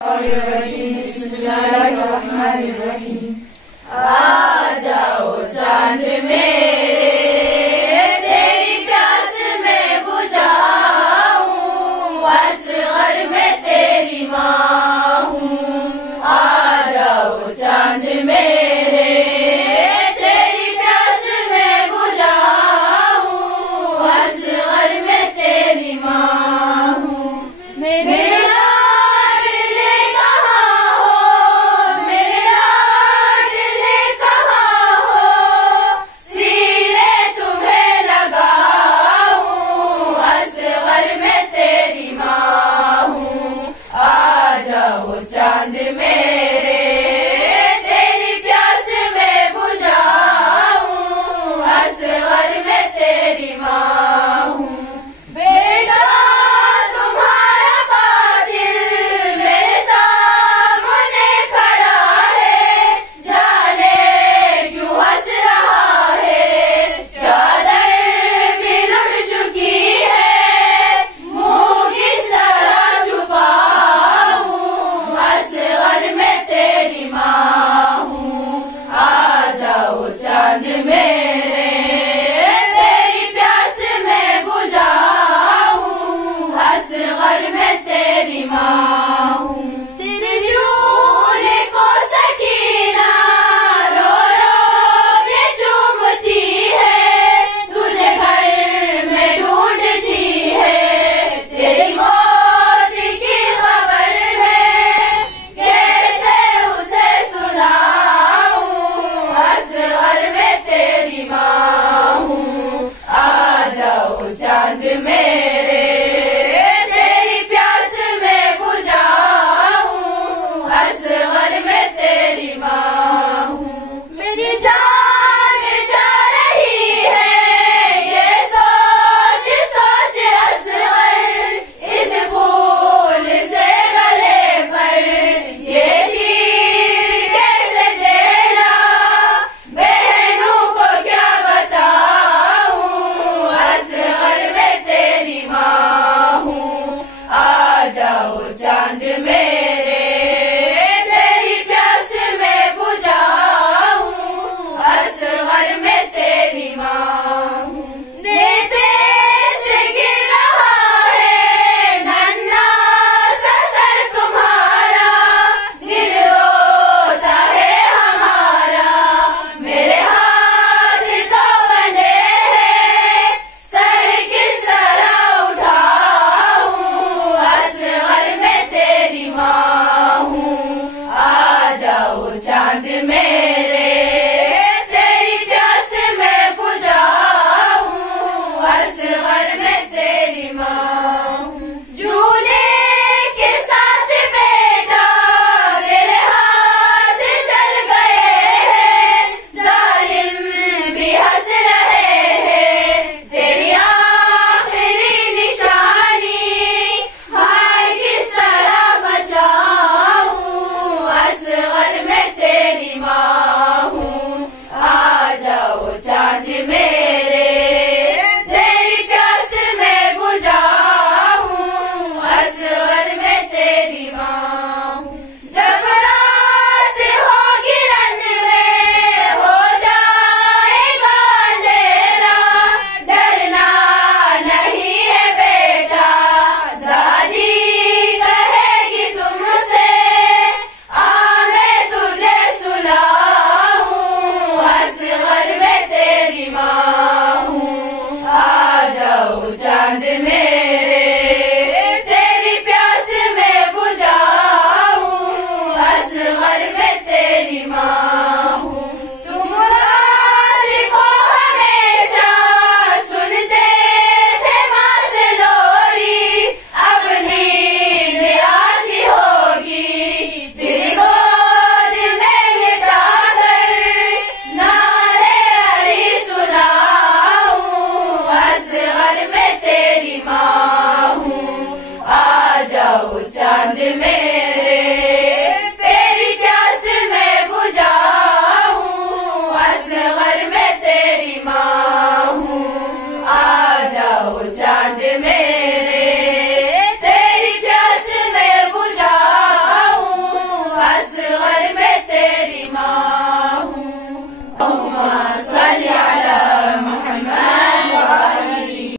बिस्मिल्लाहिर्रहमानिर्रहीम। आ जाओ चांद मेरे, तेरी प्यास में बुझाऊं, असगर में तेरी माँ हूँ। आ जाओ चांद मेरे, तेरी प्यास में बुझाऊं, असगर में तेरी माँ हूँ। मेरे चांद मेरे, तेरी प्यास में बुझाऊं, असगर में तेरी माँ हूँ। बेटा तुम्हारा कातिल मेरे सामने खड़ा है, जाने क्यों हंस रहा है। चादर भी लुट चुकी है, मुँह किस तरह छुपाऊं, असगर में तेरी माँ हूँ। आ जाओ चांद मेरे, तेरी प्यास में बुझाऊं, असगर में तेरी माँ हूँ। तेरे झूले को सकीना रो रो के चूमती है, तुझे घर में ढूंढती है। तेरी मौत की खबर है, कैसे उसे सुनाऊं, असगर में तेरी माँ हूँ। आ जाओ चांद मेरे, तेरी प्यास में बुझाऊं, असगर में तेरी माँ